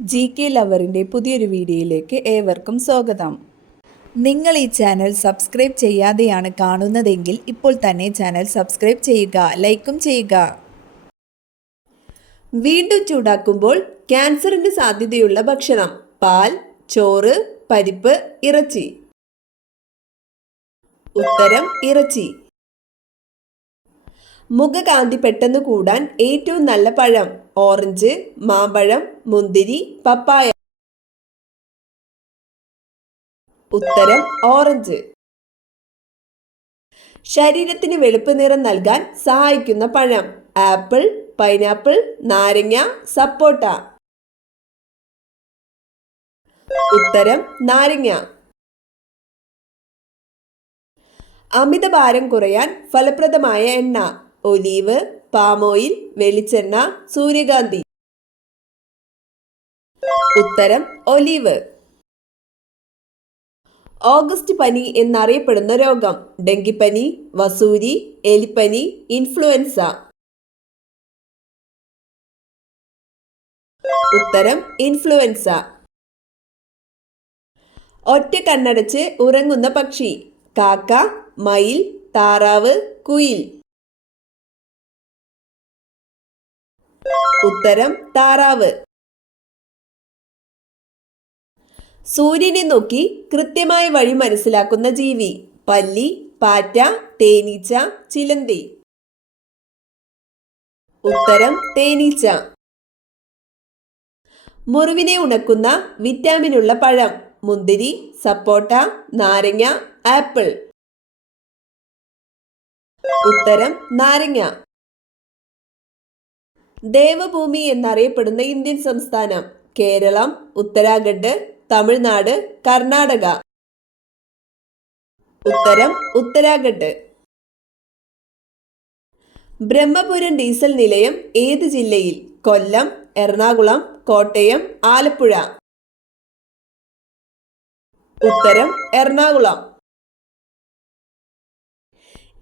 GK ലവറിൻ്റെ പുതിയൊരു വീഡിയോയിലേക്ക് ഏവർക്കും സ്വാഗതം. നിങ്ങൾ ഈ ചാനൽ സബ്സ്ക്രൈബ് ചെയ്യാതെയാണ് കാണുന്നതെങ്കിൽ ഇപ്പോൾ തന്നെ ചാനൽ സബ്സ്ക്രൈബ് ചെയ്യുക, ലൈക്കും ചെയ്യുക. വീണ്ടും ചൂടാക്കുമ്പോൾ ക്യാൻസറിന് സാധ്യതയുള്ള ഭക്ഷണം: പാൽ, ചോറ്, പരിപ്പ്, ഇറച്ചി. ഉത്തരം ഇറച്ചി. മുഖകാന്തി പെട്ടെന്ന് കൂടാൻ ഏറ്റവും നല്ല പഴം: ഓറഞ്ച്, മാമ്പഴം, മുന്തിരി, പപ്പായ. ഉത്തരം ഓറഞ്ച്. ശരീരത്തിന് വെളുപ്പ് നിറം നൽകാൻ സഹായിക്കുന്ന പഴം: ആപ്പിൾ, പൈനാപ്പിൾ, നാരങ്ങ, സപ്പോട്ട. ഉത്തരം നാരങ്ങ. അമിതഭാരം കുറയാൻ ഫലപ്രദമായ എണ്ണ: ഒലീവ്, പാം ഓയിൽ, വെളിച്ചെണ്ണ, സൂര്യകാന്തി. ഉത്തരം ഒലീവ്. ഓഗസ്റ്റ് പനി എന്നറിയപ്പെടുന്ന രോഗം: ഡെങ്കിപ്പനി, വസൂരി, എലിപ്പനി, ഇൻഫ്ലുവൻസ. ഉത്തരം ഇൻഫ്ലുവൻസ. ഒറ്റ കണ്ണടച്ച് ഉറങ്ങുന്ന പക്ഷി: കാക്ക, മയിൽ, താറാവ്, കുയിൽ. ഉത്തരം താറാവ്. സൂര്യനെ നോക്കി കൃത്യമായ വഴി മനസ്സിലാക്കുന്ന ജീവി: പല്ലി, പാറ്റ, തേനീച്ച, ചിലന്തി. ഉത്തരം തേനീച്ച. മുറിവിനെ ഉണക്കുന്ന വിറ്റാമിനുള്ള പഴം: മുന്തിരി, സപ്പോട്ട, നാരങ്ങ, ആപ്പിൾ. ഉത്തരം നാരങ്ങ. ദേവഭൂമി എന്നറിയപ്പെടുന്ന ഇന്ത്യൻ സംസ്ഥാനം: കേരളം, ഉത്തരാഖണ്ഡ്, തമിഴ്നാട്, കർണാടക. ഉത്തരം ഉത്തരാഖണ്ഡ്. ബ്രഹ്മപുരം ഡീസൽ നിലയം ഏത് ജില്ലയിൽ? കൊല്ലം, എറണാകുളം, കോട്ടയം, ആലപ്പുഴ. ഉത്തരം എറണാകുളം.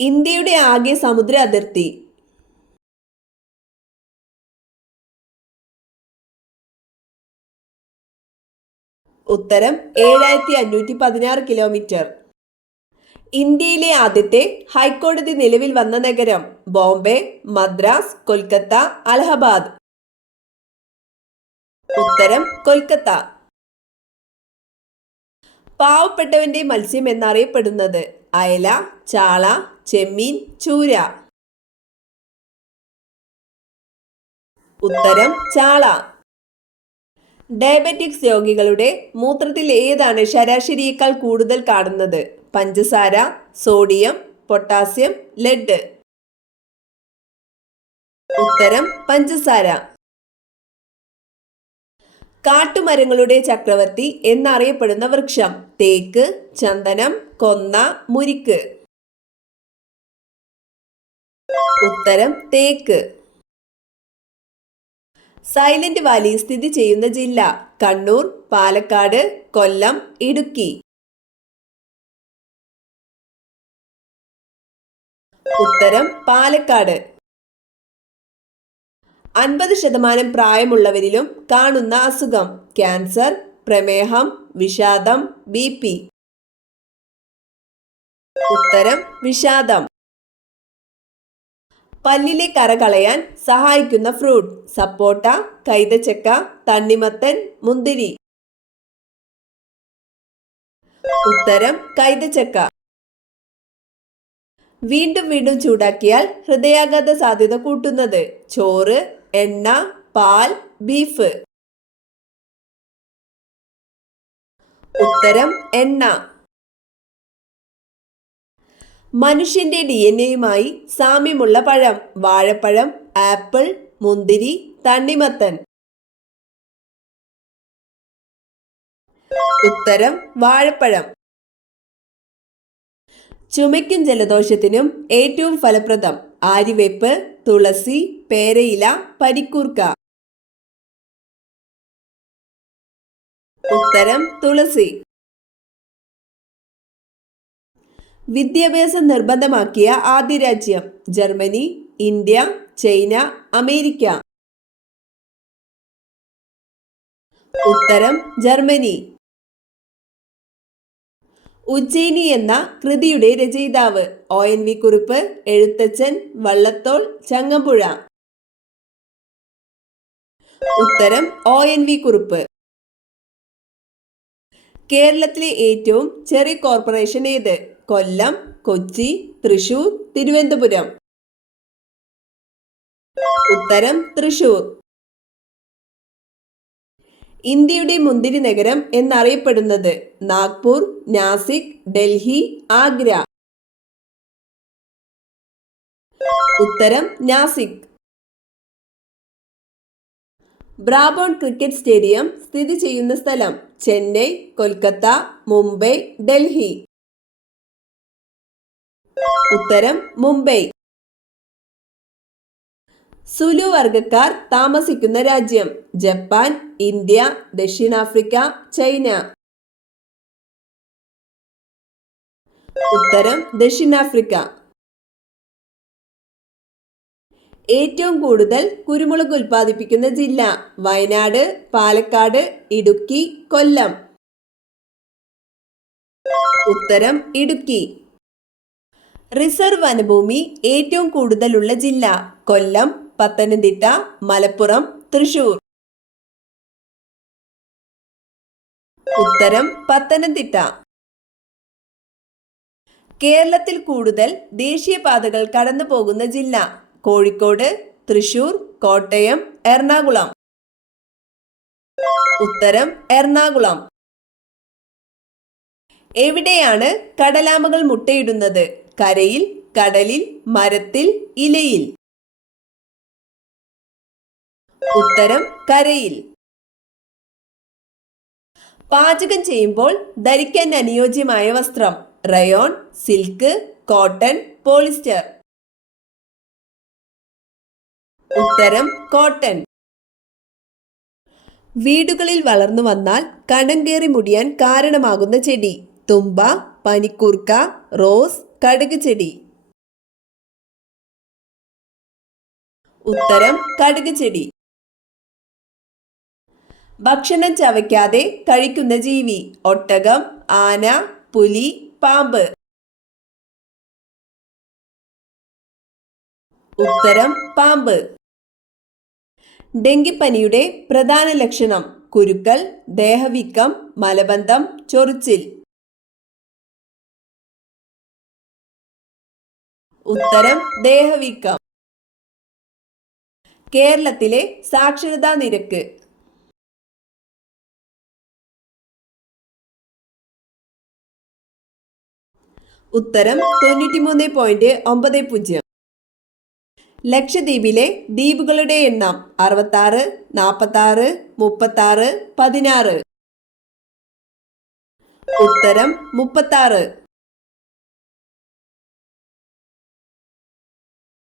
ഇന്ത്യയുടെ ആകെ സമുദ്ര അതിർത്തി? ഉത്തരം 7516 കിലോമീറ്റർ. ഇന്ത്യയിലെ ആദ്യത്തെ ഹൈക്കോടതി നിലവിൽ വന്ന നഗരം: ബോംബെ, മദ്രാസ്, കൊൽക്കത്ത, അലഹബാദ്. ഉത്തരം കൊൽക്കത്ത. പാവപ്പെട്ടവന്റെ മത്സ്യം എന്നറിയപ്പെടുന്നത്: അയല, ചാള, ചെമ്മീൻ, ചൂര. ഉത്തരം ചാള. ഡയബറ്റിക്സ് രോഗികളുടെ മൂത്രത്തിൽ ഏതാണ് ശരാശരിയേക്കാൾ കൂടുതൽ കാണുന്നത്? പഞ്ചസാര, സോഡിയം, പൊട്ടാസ്യം, ലെഡ്. ഉത്തരം പഞ്ചസാര. കാട്ടുമരങ്ങളുടെ ചക്രവർത്തി എന്നറിയപ്പെടുന്ന വൃക്ഷം: തേക്ക്, ചന്ദനം, കൊന്ന, മുരിക്ക്. ഉത്തരം തേക്ക്. സൈലന്റ് വാലി സ്ഥിതി ചെയ്യുന്ന ജില്ല: കണ്ണൂർ, പാലക്കാട്, കൊല്ലം, ഇടുക്കി. ഉത്തരം പാലക്കാട്. 50% പ്രായമുള്ളവരിലും കാണുന്ന അസുഖം: ക്യാൻസർ, പ്രമേഹം, വിഷാദം, BP. ഉത്തരം വിഷാദം. പല്ലിലെ കറ കളയാൻ സഹായിക്കുന്ന ഫ്രൂട്ട്: സപ്പോട്ട, കൈതച്ചക്ക, തണ്ണിമത്തൻ, മുന്തിരി. ഉത്തരം കൈതച്ചക്ക. വീണ്ടും വീണ്ടും ചൂടാക്കിയാൽ ഹൃദയാഘാത സാധ്യത കൂട്ടുന്നത്: ചോറ്, എണ്ണ, പാൽ, ബീഫ്. ഉത്തരം എണ്ണ. മനുഷ്യന്റെ DNA സാമ്യമുള്ള പഴം: വാഴപ്പഴം, ആപ്പിൾ, മുന്തിരി, തണ്ണിമത്തൻ. ഉത്തരം വാഴപ്പഴം. ചുമയ്ക്കും ജലദോഷത്തിനും ഏറ്റവും ഫലപ്രദം: ആര്യവേപ്പ്, തുളസി, പേരയില, പനിക്കൂർക്ക. ഉത്തരം തുളസി. വിദ്യാഭ്യാസം നിർബന്ധമാക്കിയ ആദ്യ രാജ്യം: ജർമ്മനി, ഇന്ത്യ, ചൈന, അമേരിക്ക. ഉത്തരം ജർമ്മനി. ഉജ്ജയിനി എന്ന കൃതിയുടെ രചയിതാവ്? ONV കുറുപ്പ്, എഴുത്തച്ഛൻ, വള്ളത്തോൾ, ചങ്ങമ്പുഴ. ഉത്തരം ONV കുറുപ്പ്. കേരളത്തിലെ ഏറ്റവും ചെറിയ കോർപ്പറേഷൻ ഏത്? കൊല്ലം, കൊച്ചി, തൃശൂർ, തിരുവനന്തപുരം. ഉത്തരം തൃശൂർ. ഇന്ത്യയുടെ മുന്തിരി നഗരം എന്നറിയപ്പെടുന്നത്? നാഗ്പൂർ, നാസിക്, ഡൽഹി, ആഗ്ര. ഉത്തരം നാസിക്. ബ്രാബോൺ ക്രിക്കറ്റ് സ്റ്റേഡിയം സ്ഥിതി ചെയ്യുന്ന സ്ഥലം? ചെന്നൈ, കൊൽക്കത്ത, മുംബൈ, ഡൽഹി. ഉത്തരം മുംബൈ. സുലു വർഗക്കാർ താമസിക്കുന്ന രാജ്യം? ജപ്പാൻ, ഇന്ത്യ, ദക്ഷിണാഫ്രിക്ക, ചൈന. ഉത്തരം ദക്ഷിണാഫ്രിക്ക. ഏറ്റവും കൂടുതൽ കുരുമുളക് ഉൽപ്പാദിപ്പിക്കുന്ന ജില്ല? വയനാട്, പാലക്കാട്, ഇടുക്കി, കൊല്ലം. ഉത്തരം ഇടുക്കി. റിസർവ് വനഭൂമി ഏറ്റവും കൂടുതലുള്ള ജില്ല? കൊല്ലം, പത്തനംതിട്ട, മലപ്പുറം, തൃശൂർ. ഉത്തരം പത്തനംതിട്ട. കേരളത്തിൽ കൂടുതൽ ദേശീയപാതകൾ കടന്നു പോകുന്ന ജില്ല? കോഴിക്കോട്, തൃശൂർ, കോട്ടയം, എറണാകുളം. ഉത്തരം എറണാകുളം. എവിടെയാണ് കടലാമകൾ മുട്ടയിടുന്നത്? കരയിൽ, കടലിൽ, മരത്തിൽ, ഇലയിൽ. ഉത്തരം കരയിൽ. പാചകം ചെയ്യുമ്പോൾ ധരിക്കാൻ അനുയോജ്യമായ വസ്ത്രം? Rayon, silk, cotton, polyester. ഉത്തരം കോട്ടൺ. വീടുകളിൽ വളർന്നു വന്നാൽ കണം കയറി മുടിയാൻ കാരണമാകുന്ന ചെടി? തുമ്പ, പനിക്കൂർക്ക, റോസ്, കടുക് ചെടി. ഉത്തരം കടുക് ചെടി. ഭക്ഷണം ചവയ്ക്കാതെ കഴിക്കുന്ന ജീവി? ഒട്ടകം, ആന, പുലി, പാമ്പ്. ഉത്തരം പാമ്പ്. ഡെങ്കിപ്പനിയുടെ പ്രധാന ലക്ഷണം? കുരുക്കൾ, ദേഹവീക്കം, മലബന്ധം, ചൊറിച്ചിൽ. ഉത്തരം ദേഹവീക്കം. കേരളത്തിലെ സാക്ഷരതാ നിരക്ക്? ഉത്തരം 93.90. ലക്ഷദ്വീപിലെ ദ്വീപുകളുടെ എണ്ണം? 66, 46, 36, 16. ഉത്തരം 36.